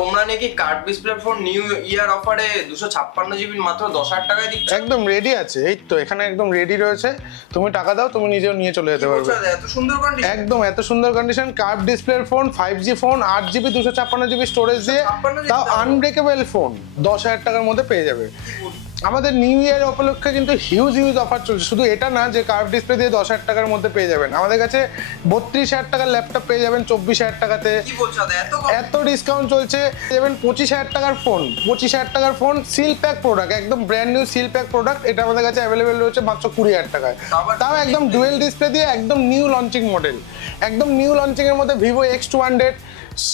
তোমরা নাকি curve display phone new year অফারে 256 জিবি মাত্র 10,000 টাকায় দিচ্ছ। একদম রেডি আছে, এই তো এখানে একদম রেডি রয়েছে, তুমি টাকা দাও তুমি নিজেও নিয়ে চলে যেতে পারবে। এত সুন্দর কন্ডিশন, একদম এত সুন্দর কন্ডিশন, কার্ভ ডিসপ্লের phone, 5G phone, 8GB 256GB storage দিয়ে, তাও আনব্রেকেবল ফোন 10,000 টাকার মধ্যে পেয়ে যাবে। আমাদের নিউ ইয়ার উপলক্ষে কিন্তু হিউজ অফার চলছে। শুধু এটা না যে কার্ভ ডিসপ্লে দিয়ে 10,000 টাকার মধ্যে পেয়ে যাবেন, আমাদের কাছে 32,000 টাকার ল্যাপটপ পেয়ে যাবেন 24,000 টাকাতে। এত ডিসকাউন্ট চলছে। যাবেন 25,000 টাকার ফোন, 25,000 টাকার ফোন সিল প্যাক প্রোডাক্ট, একদম brand new seal pack product, এটা আমাদের কাছে অ্যাভেলেবেল রয়েছে মাত্র 20,000 টাকায়। তাও একদম ডুয়েল ডিসপ্লে দিয়ে, একদম নিউ লঞ্চিং মডেল, একদম নিউ লঞ্চিং এর মধ্যে ভিভো X200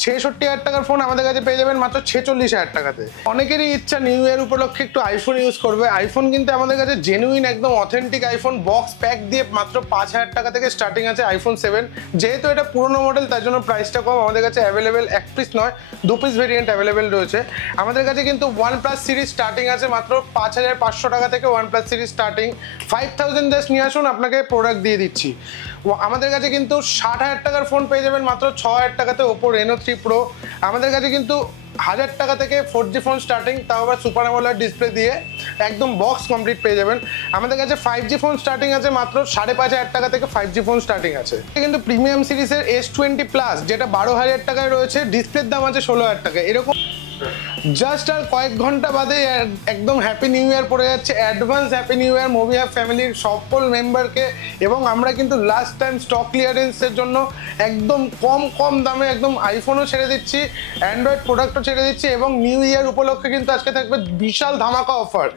66,000 টাকার ফোন আমাদের কাছে পেয়ে যাবেন মাত্র 46,000 টাকাতে। অনেকেরই ইচ্ছা নিউ ইয়ার উপলক্ষে একটু আইফোন ইউজ করবে। আইফোন কিন্তু আমাদের কাছে জেনুইন একদম অথেন্টিক আইফোন বক্স প্যাক দিয়ে মাত্র 5,000 টাকা থেকে স্টার্টিং আছে আইফোন 7। যেহেতু এটা পুরোনো মডেল তার জন্য প্রাইসটা কম। আমাদের কাছে অ্যাভেলেবেল 1 পিস নয় 2 পিস ভেরিয়েন্ট অ্যাভেলেবেল রয়েছে। আমাদের কাছে কিন্তু OnePlus সিরিজ স্টার্টিং আছে মাত্র 5,500 টাকা থেকে। OnePlus সিরিজ স্টার্টিং 5,000 জাস্ট নিয়ে আসুন, আপনাকে প্রোডাক্ট দিয়ে দিচ্ছি। আমাদের কাছে কিন্তু 60,000 টাকার ফোন পেয়ে যাবেন মাত্র 6,000 টাকাতে, ওপো Reno3 Pro। আমাদের কাছে কিন্তু 1,000 টাকা থেকে 4G ফোন স্টার্টিং, তাও আবার সুপার অ্যামোলেড ডিসপ্লে দিয়ে একদম বক্স কমপ্লিট পেয়ে যাবেন। আমাদের কাছে 5G ফোন স্টার্টিং আছে মাত্র 5,500 টাকা থেকে 5G ফোন স্টার্টিং আছে। কিন্তু প্রিমিয়াম সিরিজের S20 প্লাস যেটা 12,000 টাকায় রয়েছে, ডিসপ্লের দাম আছে 16,000 টাকা। এরকম জাস্ট আর কয়েক ঘন্টা বাদে একদম হ্যাপি নিউ ইয়ার পড়ে যাচ্ছে। Advance happy new year movie have ফ্যামিলির সকল মেম্বারকে। এবং আমরা কিন্তু লাস্ট টাইম স্টক ক্লিয়ারেন্সের জন্য একদম কম দামে একদম আইফোনও ছেড়ে দিচ্ছি, অ্যান্ড্রয়েড প্রোডাক্টও ছেড়ে দিচ্ছি। এবং নিউ ইয়ার উপলক্ষে কিন্তু আজকে থাকবে বিশাল ধামাকা অফার,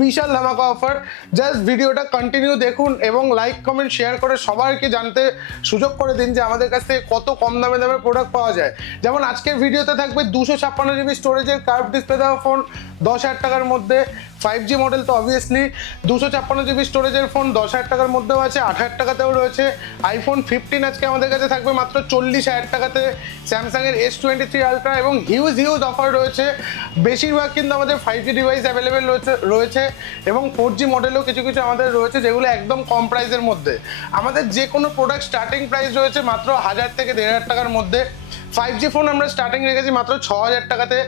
বিশাল ধামাকা অফার। জাস্ট ভিডিওটা কন্টিনিউ দেখুন এবং লাইক কমেন্ট শেয়ার করে সবাইকে জানতে সুযোগ করে দিন যে আমাদের কাছ থেকে কত কম দামে প্রোডাক্ট পাওয়া যায়। যেমন আজকের ভিডিওতে থাকবে 256GB স্টোরেজের কার্ভ ডিসপ্লে দেওয়া ফোন 10,000 টাকার মধ্যে, 5G মডেল তো অবভিয়াসলি। 256GB স্টোরেজের ফোন 10,000 টাকার মধ্যেও আছে, 8,000 টাকাতেও রয়েছে। আইফোন 15 আজকে আমাদের কাছে থাকবে মাত্র 40,000 টাকাতে। স্যামসাংয়ের S23 আলট্রা এবং হিউজ অফার রয়েছে। বেশিরভাগ কিন্তু আমাদের 5G ডিভাইস অ্যাভেলেবেল রয়েছে এবং 4G মডেলও কিছু আমাদের রয়েছে, যেগুলো একদম কম প্রাইসের মধ্যে। আমাদের যে কোনো প্রোডাক্ট স্টার্টিং প্রাইস রয়েছে মাত্র 1,000 থেকে 1,500 টাকার মধ্যে। 5G ফোন আমরা স্টার্টিং রেখেছি মাত্র 6,000 টাকাতে,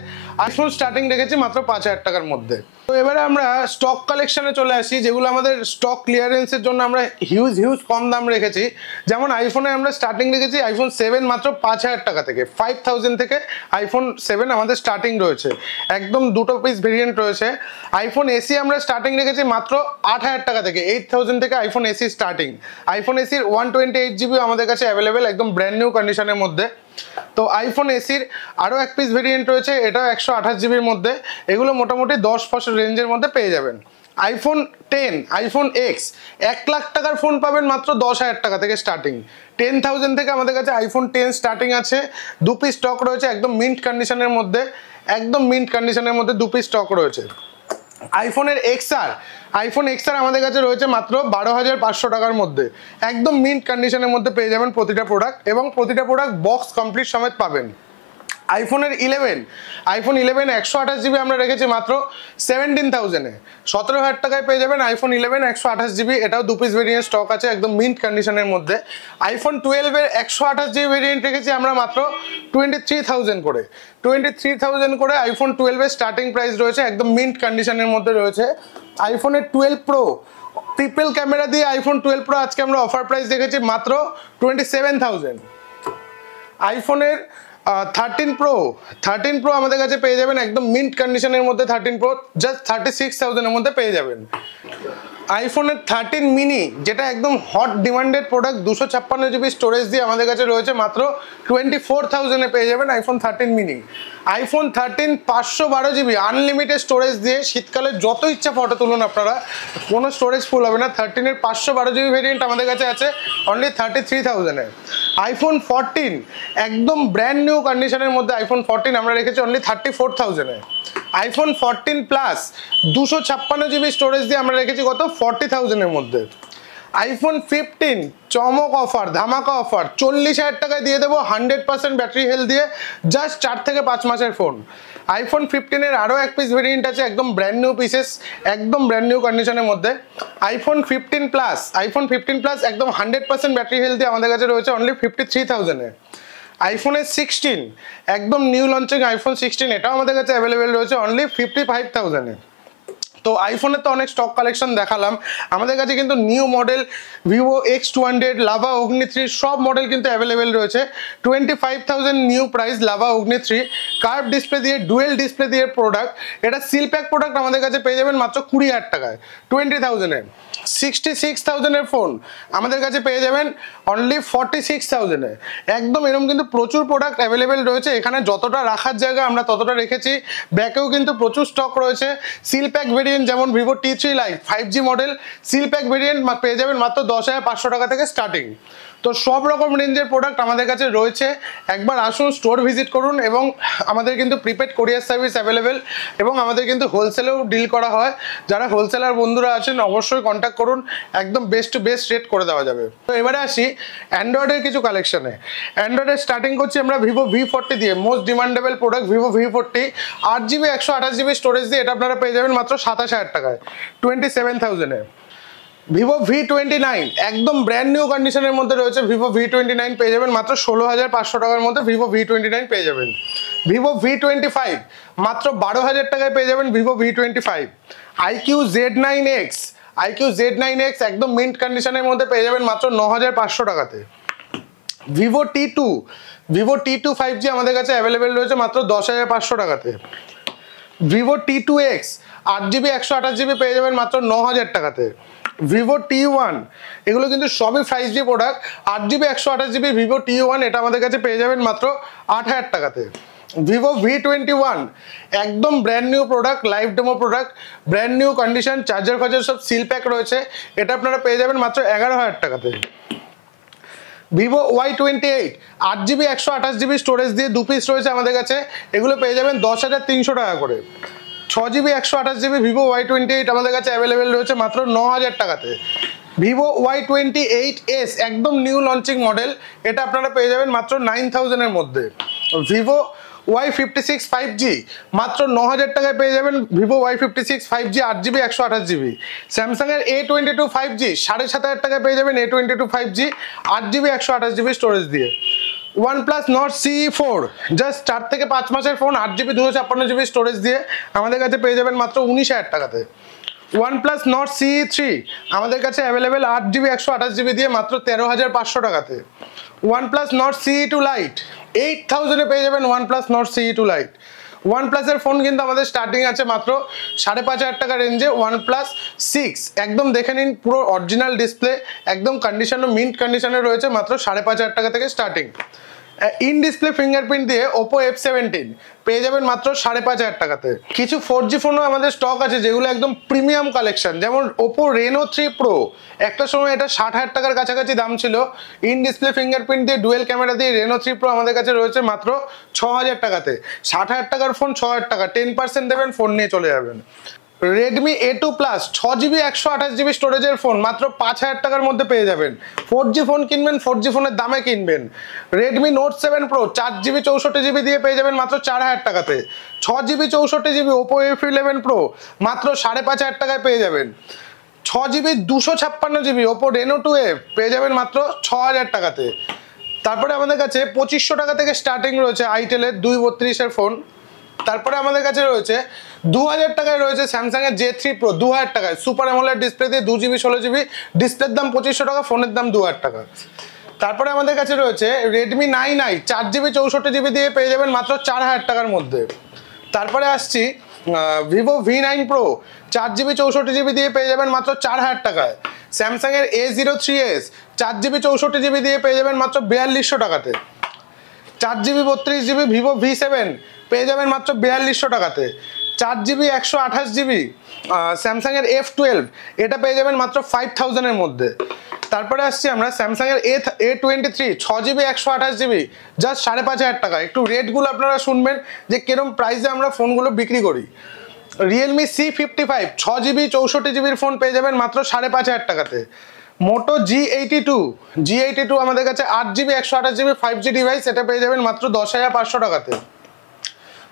আইফোন স্টার্টিং রেখেছি মাত্র 5,000 টাকার মধ্যে। তো এবারে আমরা স্টক কালেকশনে চলে আসি, যেগুলো আমাদের স্টক ক্লিয়ারেন্সের জন্য আমরা হিউজ কম দাম রেখেছি। যেমন আইফোনে আমরা স্টার্টিং রেখেছি আইফোন 7 মাত্র 5,000 টাকা থেকে, 5,000 থেকে আইফোন 7 আমাদের স্টার্টিং রয়েছে। একদম 2 পিস ভেরিয়েন্ট রয়েছে। আইফোন এসি আমরা স্টার্টিং রেখেছি মাত্র 8,000 টাকা থেকে, 8,000 থেকে আইফোন এসি স্টার্টিং। আইফোন এসির 128GB আমাদের কাছে অ্যাভেলেবেল একদম ব্র্যান্ড নিউ কন্ডিশনের মধ্যে। তো আইফোন এসির আরও 1 পিস ভেরিয়েন্ট রয়েছে, এটাও 128GBর মধ্যে। এগুলো মোটামুটি 10 রেঞ্জের মধ্যে পেয়ে যাবেন। আইফোন 10, আইফোন এক্স 1 লাখ টাকার ফোন পাবেন মাত্র 10,000 টাকা থেকে স্টার্টিং। 10,000 থেকে আমাদের কাছে আইফোন 10 স্টার্টিং আছে। 2 পিস স্টক রয়েছে একদম মিন্ট কন্ডিশনের মধ্যে, একদম মিন্ট কন্ডিশনের মধ্যে 2 পিস স্টক রয়েছে। আইফোনের আইফোন এক্সআর আমাদের কাছে রয়েছে মাত্র 12,500 টাকার মধ্যে, একদম মিন্ট কন্ডিশনের মধ্যে পেয়ে যাবেন প্রতিটা প্রোডাক্ট, এবং প্রতিটা প্রোডাক্ট বক্স কমপ্লিট সমেত পাবেন। আইফোনের 11, আইফোন 11 128GB আমরা রেখেছি মাত্র 17,000-এ, 17,000 টাকায় পেয়ে যাবেন আইফোন 11 128GB। এটাও 2 পিস ভেরিয়েন্ট স্টক আছে একদম মিন্ট কন্ডিশনের মধ্যে। আইফোন 12-এর 128GB ভেরিয়েন্ট রেখেছি আমরা মাত্র 23,000 করে, 23,000 করে আইফোন 12-এর স্টার্টিং প্রাইস রয়েছে, একদম মিন্ট কন্ডিশনের মধ্যে রয়েছে। আইফোনের 12 Pro ট্রিপল ক্যামেরা দিয়ে আইফোন 12 Pro আজকে আমরা অফার প্রাইস রেখেছি মাত্র 27,000। আইফোনের 13 Pro আমাদের কাছে পেয়ে যাবেন একদম মিন্ট কন্ডিশনের মধ্যে। 13 Pro জাস্ট 36,000-এর মধ্যে পেয়ে যাবেন। আইফোনের 13 মিনি যেটা একদম hot demanded product, 256GB storage দিয়ে আমাদের কাছে রয়েছে মাত্র 24,000-এ পেয়ে যাবেন iPhone 13 mini. IPhone 13 512GB unlimited storage দিয়ে শীতকালে যত ইচ্ছা ফটো তুলুন আপনারা, কোনো স্টোরেজ ফুল হবে না। 13-এর 512GB ভেরিয়েন্ট আমাদের কাছে আছে অনলি 33,000-এ। আইফোন 14 একদম ব্র্যান্ড নিউ কন্ডিশনের মধ্যে আইফোন 14 আমরা রেখেছি অনলি 34,000-এ। আইফোন 14 প্লাস 256GB স্টোরেজ দিয়ে আমরা রেখেছি কত 40,000-এর মধ্যে। আইফোন 15 চমক অফার, ধামাকা অফার, 40,000 টাকায় দিয়ে দেবো 100% ব্যাটারি হেলথ দিয়ে, জাস্ট 4 থেকে 5 মাসের ফোন। আইফোন 15-এর আরও 1 পিস ভেরিয়েন্ট আছে একদম ব্র্যান্ড নিউ পিসেস, একদম ব্র্যান্ড নিউ কন্ডিশনের মধ্যে। আইফোন 15 প্লাস একদম 100% ব্যাটারি হেলথ দিয়ে আমাদের কাছে রয়েছে অনলি 53,000-এ। আইফোনের 16 একদম নিউ লঞ্চিং আইফোন 16 এটাও আমাদের কাছে অ্যাভেলেবেল রয়েছে অনলি 55,000 এ। তো আইফোনের তো অনেক স্টক কালেকশন দেখালাম, আমাদের কাছে কিন্তু new model Vivo X200, lava অগ্নি 3 সব মডেল কিন্তু অ্যাভেলেবেল রয়েছে। 25,000 নিউ প্রাইস লাভা অগ্নি 3, কার্ভ ডিসপ্লে দিয়ে ডুয়েল ডিসপ্লে দিয়ে প্রোডাক্ট, এটা সিল প্যাক প্রোডাক্ট আমাদের কাছে পেয়ে যাবেন মাত্র 20,000 টাকায় 20,000 এ। 66,000 এর ফোন আমাদের কাছে পেয়ে যাবেন অনলি 46,000 এ। একদম এরকম কিন্তু প্রচুর প্রোডাক্ট অ্যাভেলেবেল রয়েছে, এখানে যতটা রাখার জায়গা আমরা ততটা রেখেছি। ব্যাকেও কিন্তু প্রচুর স্টক রয়েছে। সিল প্যাক ভেরিয়েন্ট যেমন Vivo T3 Lite 5G model, seal pack variant পেয়ে যাবেন মাত্র 10,500 টাকা থেকে স্টার্টিং। তো সব রকম রেঞ্জের প্রোডাক্ট আমাদের কাছে রয়েছে, একবার আসুন স্টোর ভিজিট করুন। এবং আমাদের কিন্তু প্রিপেড কোরিয়ার সার্ভিস অ্যাভেলেবেল এবং আমাদের কিন্তু হোলসেলেও ডিল করা হয়। যারা হোলসেলার বন্ধুরা আছেন অবশ্যই কন্ট্যাক্ট করুন, একদম বেস্ট টু বেস্ট রেট করে দেওয়া যাবে। তো এবারে আসি অ্যান্ড্রয়েডের কিছু কালেকশনে। অ্যান্ড্রয়েডের স্টার্টিং করছি আমরা ভিভো V40 দিয়ে, most demandable product Vivo V40, 8GB 128GB storage দিয়ে এটা আপনারা পেয়ে যাবেন মাত্র 27,000 টাকায় 27,000 এ। ভিভো V29 একদম ব্র্যান্ড নিউ কন্ডিশনের মধ্যে রয়েছে, ভিভো V29 পেয়ে যাবেন মাত্র 16,500 টাকার মধ্যে ভিভো V29 পেয়ে যাবেন। ভিভো V25 মাত্র 12,000 টাকায় পেয়ে যাবেন ভিভো V25। IQ Z9X একদম মিন্ট কন্ডিশনের মধ্যে পেয়ে যাবেন মাত্র 9,500 টাকাতে। ভিভো T2 5G আমাদের কাছে অ্যাভেলেবেল রয়েছে মাত্র 10,500 টাকাতে। ভিভো T2X 8GB 128GB পেয়ে যাবেন মাত্র 9,000 টাকাতে। ভিভো T1 এগুলো কিন্তু সবই 5G product, 8GB 128GB Vivo T1 এটা আমাদের কাছে পেয়ে যাবেন মাত্র 8,000 টাকাতে। ভিভো V21 একদম brand new product, live demo product, brand new condition, charger ফার্জার সব সিল প্যাক রয়েছে, এটা আপনারা পেয়ে যাবেন মাত্র 11,000 টাকাতে। Vivo Y28 8GB 128GB storage দিয়ে 2 পিস রয়েছে আমাদের কাছে, এগুলো পেয়ে যাবেন 10,300 টাকা করে। 6GB 128GB ভিভো Y28 আমাদের কাছে অ্যাভেলেবেল রয়েছে মাত্র 9,000 টাকাতে। ভিভো Y28s একদম নিউ লঞ্চিং মডেল, এটা আপনারা পেয়ে যাবেন মাত্র 9,000 এর মধ্যে। ভিভো Y56 5G মাত্র 9,000 টাকায় পেয়ে যাবেন Vivo Y56 5G 8GB 128GB। Samsung এর A22 5G 7,500 টাকায় পেয়ে যাবেন A22 5G 8GB 128GB storage দিয়ে। OnePlus Nord CE4 জাস্ট 4 থেকে 5 মাসের ফোন, 8GB 256GB স্টোরেজ দিয়ে আমাদের কাছে পেয়ে যাবেন মাত্র 19,000 টাকাতে। OnePlus Nord CE3 আমাদের কাছে অ্যাভেলেবেল 8GB 128GB দিয়ে মাত্র 13,500 টাকাতে। OnePlus Nord CE2 Lite 8,000 এ পেয়ে যাবেন OnePlus Nord CE2 Lite। OnePlus এর ফোন কিন্তু আমাদের স্টার্টিং আছে মাত্র 5,500 টাকা রেঞ্জে। OnePlus 6 একদম দেখে নিন, পুরো অরিজিনাল ডিসপ্লে, একদম কন্ডিশন ও মিন্ট কন্ডিশনে রয়েছে, মাত্র 5,500 টাকা থেকে স্টার্টিং। ইন ডিসপ্লে ফিঙ্গারপ্রিন্ট দিয়ে Oppo F17 পেয়ে যাবেন মাত্র 5,500 টাকাতে। কিছু 4G ফোনও আমাদের স্টক আছে যেগুলো একদম প্রিমিয়াম কালেকশন, যেমন Oppo Reno 3 Pro, একটা সময় এটা 60,000 টাকার কাছাকাছি দাম ছিল। ইন ডিসপ্লে ফিঙ্গারপ্রিন্ট দিয়ে ডুয়েল ক্যামেরা দিয়ে Reno 3 Pro আমাদের কাছে রয়েছে মাত্র 6,000 টাকাতে। 60,000 টাকার ফোন 6,000 টাকা, 10% দেবেন ফোন নিয়ে চলে যাবেন। Redmi A2 Plus 6GB 128GB স্টোরেজের ফোন মাত্র 5,000 টাকার মধ্যে পেয়ে যাবেন। 4G ফোন কিনবেন, 4G ফোনের দামে কিনবেন। Redmi Note 7 Pro 4GB 64GB দিয়ে পেয়ে যাবেন মাত্র 4,000 টাকাতে। 6GB 64GB Oppo F11 Pro মাত্র 5,500 টাকায় পেয়ে যাবেন। 6GB 256GB Oppo Reno 2F পেয়ে যাবেন মাত্র 6,000 টাকাতে। তারপরে আমাদের কাছে 2,500 টাকা থেকে স্টার্টিং রয়েছে Itel এর 232 এর ফোন। তারপরে আমাদের কাছে রয়েছে 2,000 টাকায় রয়েছে স্যামসাং এর J3 Pro 2,000 টাকায় সুপার অ্যামোলেড ডিসপ্লে দিয়ে 2GB 16GB, ডিসপ্লের দাম 2,500 টাকা, ফোনের দাম 2,000 টাকা। তারপরে আমাদের কাছে রয়েছে Redmi 9i 4GB 64GB দিয়ে পেয়ে যাবেন মাত্র 4,000 টাকার মধ্যে। তারপরে আসছি Vivo V9 Pro 4GB 64GB দিয়ে পেয়ে যাবেন মাত্র 4,000 টাকায়। স্যামসাং এর A03s 4GB 64GB দিয়ে পেয়ে যাবেন মাত্র 4,200 টাকাতে। 4GB 32GB Vivo V7 পেয়ে যাবেন মাত্র 4,200 টাকাতে। 4GB 128GB স্যামসাং এর F12 এটা পেয়ে যাবেন মাত্র 5,000 এর মধ্যে। তারপরে আসছি আমরা স্যামসাং এর A23 6GB 128GB জাস্ট 5,500 টাকা। একটু রেটগুলো আপনারা শুনবেন যে কিরকম প্রাইসে আমরা ফোনগুলো বিক্রি করি। Realme C55 6GB 64GB phone পেয়ে যাবেন মাত্র 5,500 টাকাতে। মোটো G82 আমাদের কাছে 8GB 128GB 5G ডিভাইস, এটা পেয়ে যাবেন মাত্র 10,500 টাকাতে।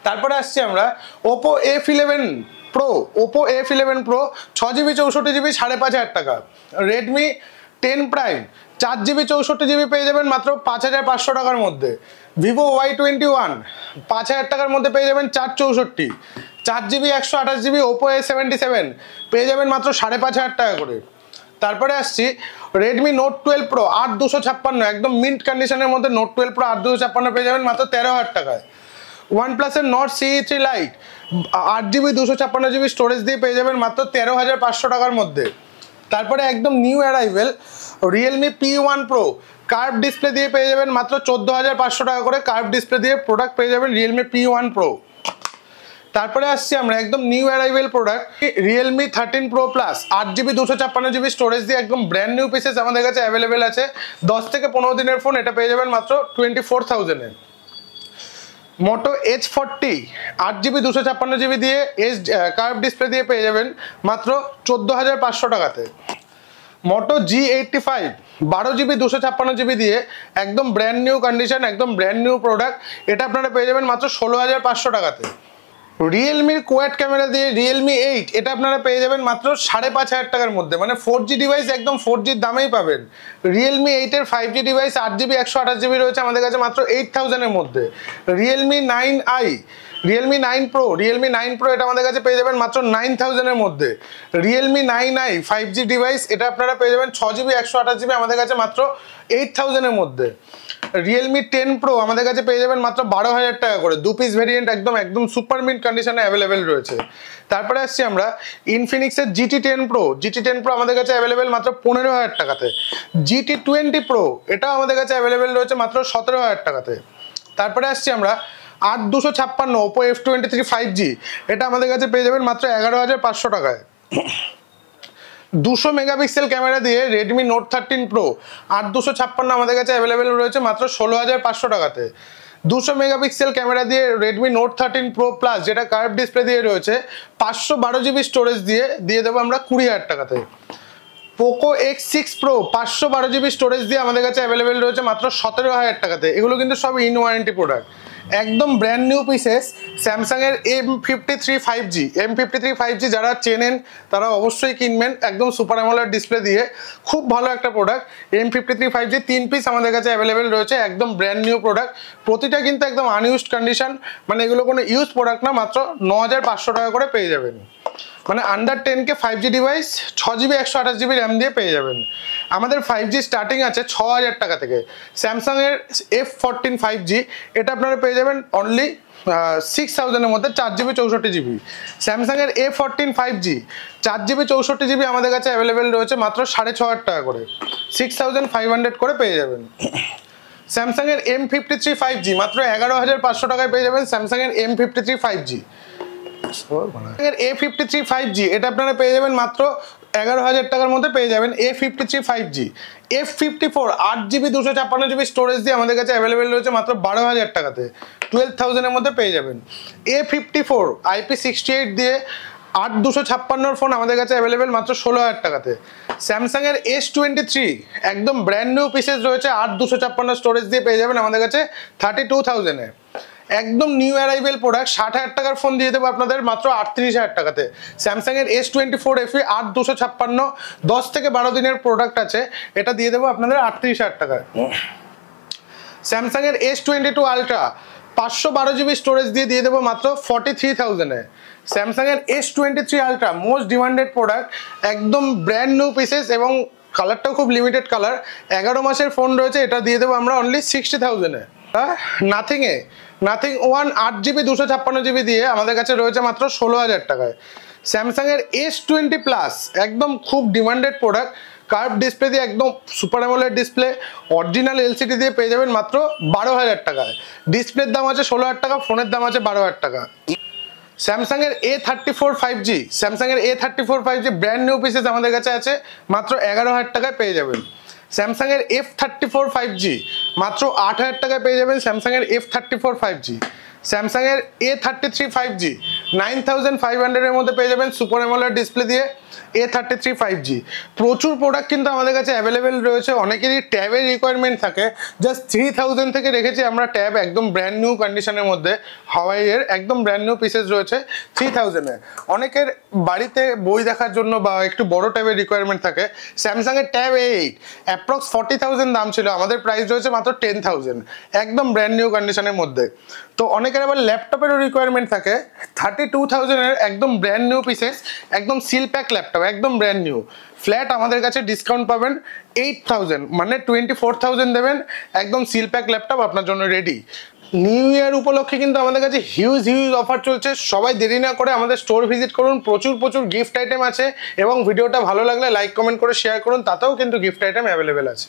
তারপরে আসছি আমরা Oppo A11 Pro 6GB 64GB 5,500 টাকা। Redmi 10 Prime 4GB 64GB পেয়ে যাবেন মাত্র 5500 টাকার মধ্যে। ভিভো Y21 5000 টাকার মধ্যে পেয়ে যাবেন 464, 4GB 128GB ওপো A77 পেয়ে যাবেন মাত্র 5500 টাকা করে। তারপরে আসছি রেডমি নোট 12 প্রো 8256, একদম মিন্ট কন্ডিশনের মধ্যে নোট 12 প্রো 8256 পেয়ে যাবেন মাত্র 13000 টাকায়। OnePlus এর Nord CE3 Lite 8GB 256GB storage দিয়ে পেয়ে যাবেন মাত্র 13500 টাকার মধ্যে। তারপরে একদম new arrival Realme P1 Pro curve display দিয়ে পেয়ে যাবেন মাত্র 14500 টাকা করে। কার্ভ ডিসপ্লে দিয়ে প্রোডাক্ট পেয়ে যাবেন Realme P1 Pro। তারপরে আসছি আমরা একদম new arrival product Realme 13 Pro Plus 8GB 256GB storage দিয়ে একদম ব্র্যান্ড নিউ পিসেস আমাদের কাছে অ্যাভেলেবেল আছে। 10 থেকে 15 দিনের ফোন, এটা পেয়ে যাবেন মাত্র 24000 এ। মোটো H40 8GB 256GB দিয়ে কার্ভ ডিসপ্লে দিয়ে পেয়ে যাবেন মাত্র 14500 টাকাতে। মোটো G85 12GB 256GB দিয়ে একদম ব্র্যান্ড নিউ কন্ডিশন, একদম ব্র্যান্ড নিউ প্রোডাক্ট, এটা আপনারা পেয়ে যাবেন মাত্র 16500 টাকাতে। রিয়েলমির কোয়াড ক্যামেরা দিয়ে Realme 8 এটা আপনারা পেয়ে যাবেন মাত্র 5500 টাকার মধ্যে, মানে 4G ডিভাইস একদম 4G দামেই পাবেন। Realme 8 এর 5G ডিভাইস 8GB 128GB রয়েছে আমাদের কাছে মাত্র 8000 এর মধ্যে। Realme 9i Realme 9 Pro Realme 9 Pro এটা আমাদের কাছে পেয়ে যাবেন মাত্র 9000 এর মধ্যে। Realme 9i 5G ডিভাইস এটা আপনারা পেয়ে যাবেন 6GB 128GB আমাদের কাছে মাত্র 8000 এর মধ্যে। Realme 10 Pro আমাদের কাছে পেয়ে যাবেন মাত্র 12000 টাকা করে। 2 পিস ভেরিয়েন্ট একদম সুপার মিন্ট কন্ডিশনে অ্যাভেলেবেল রয়েছে। তারপরে আসছি আমরা Infinix এর GT10 Pro আমাদের কাছে অ্যাভেলেবেল মাত্র 15000 টাকাতে। GT20 Pro এটা আমাদের কাছে অ্যাভেলেবেল রয়েছে মাত্র 17000 টাকাতে। তারপরে আসছি আমরা 8256 Oppo F23 5G এটা আমাদের কাছে পেয়ে যাবেন মাত্র 11500 টাকায়। 200 মেগাপিক্সেল ক্যামেরা দিয়ে Redmi Note 13 Pro 8256 আমাদের কাছে অ্যাভেলেবেল রয়েছে মাত্র 16500 টাকাতে। 200 মেগাপিক্সেল ক্যামেরা দিয়ে Redmi Note 13 Pro Plus যেটা কার্ভ ডিসপ্লে দিয়ে রয়েছে 512GB স্টোরেজ দিয়ে দেবো আমরা 20000 টাকাতে। Poco X6 Pro 512GB storage দিয়ে আমাদের কাছে অ্যাভেলেবেল রয়েছে মাত্র 17000 টাকাতে। এগুলো কিন্তু সব ইন ওয়ারেন্টি প্রোডাক্ট, একদম ব্র্যান্ড নিউ পিসেস। স্যামসাং এর M53 5G যারা চেনেন তারা অবশ্যই কিনবেন, একদম সুপার অ্যামোলেড ডিসপ্লে দিয়ে খুব ভালো একটা প্রোডাক্ট। M53 5G 3 পিস আমাদের কাছে অ্যাভেলেবেল রয়েছে, একদম ব্র্যান্ড নিউ প্রোডাক্ট। প্রতিটা কিন্তু একদম আনইউজড কন্ডিশন, মানে এগুলো কোনো ইউজ প্রোডাক্ট না, মাত্র 9500 টাকা করে পেয়ে যাবেন। মানে under 10K 5G device 6GB 128GB RAM দিয়ে পেয়ে যাবেন। আমাদের 5G স্টার্টিং আছে 6000 টাকা থেকে। স্যামসাং এর F14 5G এটা আপনারা পেয়ে যাবেন অনলি 6000 এর মধ্যে 4GB 64GB। স্যামসাং এর A14 5G 4GB 64GB আমাদের কাছে অ্যাভেলেবেল রয়েছে মাত্র 6500 টাকা করে, 6500 করে পেয়ে যাবেন। স্যামসাং এর M53 5G মাত্র 11500 টাকায় পেয়ে যাবেন। স্যামসাং এর M53 5G A53 5G এটা আপনারা পেয়ে যাবেন মাত্র 11000 টাকার মধ্যে পেয়ে যাবেন A53 5G। F54 8GB 256GB storage দিয়ে আমাদের কাছে অ্যাভেলেবেল রয়েছে মাত্র 12000 টাকাতে, 12000 এর মধ্যে পেয়ে যাবেন। A54 IP68 দিয়ে 8256 ফোন আমাদের কাছে অ্যাভেলেবেল মাত্র 16000 টাকাতে। স্যামসাং এর S23 একদম ব্র্যান্ড নিউ পিসেস রয়েছে 8256 স্টোরেজ দিয়ে পেয়ে যাবেন আমাদের কাছে 32000 এ। একদম নিউ অ্যারাইভেল প্রোডাক্ট 60000 টাকার ফোন দিয়ে দেবো আপনাদের মাত্র 38000 টাকাতে। স্যামসাং এর S24 FE 8256 10 থেকে 12 দিনের প্রোডাক্ট আছে, এটা দিয়ে দেবো আপনাদের 38000 টাকায়। স্যামসাং এর S22 Ultra 512GB স্টোরেজ দিয়ে দেবো মাত্র 43000 এ। স্যামসাং এর S23 Ultra most demanded product, একদম ব্র্যান্ড নিউ পিসেস এবং কালারটাও খুব লিমিটেড কালার, 11 মাসের ফোন রয়েছে, এটা দিয়ে দেবো আমরা অনলি 60000 এ। নাথিং 1 8GB 256GB দিয়ে আমাদের কাছে রয়েছে মাত্র 16000 টাকায়। স্যামসাং এর S20 Plus একদম খুব ডিমান্ডেড প্রোডাক্ট, কার্ভ ডিসপ্লে দিয়ে একদম super AMOLED display, original LCD দিয়ে পেয়ে যাবেন মাত্র 12000 টাকায়। ডিসপ্লের দাম আছে 16000 টাকা, ফোনের দাম আছে 12000 টাকা। স্যামসাং এর A34 5G brand new pieces আমাদের কাছে আছে মাত্র 11000 টাকায় পেয়ে যাবেন। স্যামসাং এর F34 5G মাত্র 8000 টাকায় পেয়ে যাবেন স্যামসাং এর F34 5G। স্যামসাং এর A33 5G 9500 এর মধ্যে পেয়ে যাবেন সুপার অ্যামোলেড ডিসপ্লে দিয়ে A33 5G। প্রচুর প্রোডাক্ট কিন্তু আমাদের কাছে অ্যাভেলেবেল রয়েছে। অনেকেরই ট্যাবের রিকোয়ারমেন্ট থাকে, জাস্ট 3000 থেকে রেখেছি আমরা ট্যাব, একদম ব্র্যান্ড নিউ কন্ডিশনের মধ্যে। হাওয়াইয়ের একদম ব্র্যান্ড নিউ পিসেস রয়েছে 3000 এ। অনেকের বাড়িতে বই দেখার জন্য বা একটু বড় ট্যাবের রিকোয়ারমেন্ট থাকে। স্যামসাং এর ট্যাব A8 অ্যাপ্রক্স 40,000 দাম ছিল, আমাদের প্রাইস রয়েছে মাত্র 10,000, একদম ব্র্যান্ড নিউ কন্ডিশনের মধ্যে। তো অনেকের আবার ল্যাপটপেরও রিকোয়ারমেন্ট থাকে 32,000 এর একদম ব্র্যান্ড নিউ পিসেস, একদম সিল প্যাক ল্যাপটপ, একদম ব্র্যান্ড নিউ ফ্ল্যাট। আমাদের কাছে ডিসকাউন্ট পাবেন 8,000, মানে 24,000 দেবেন, একদম সিল প্যাক ল্যাপটপ আপনার জন্য রেডি। নিউ ইয়ার উপলক্ষে কিন্তু আমাদের কাছে হিউজ অফার চলছে। সবাই দেরি না করে আমাদের স্টোর ভিজিট করুন, প্রচুর গিফট আইটেম আছে, এবং ভিডিওটা ভালো লাগলে লাইক কমেন্ট করে শেয়ার করুন, তাতেও কিন্তু গিফট আইটেম অ্যাভেলেবেল আছে।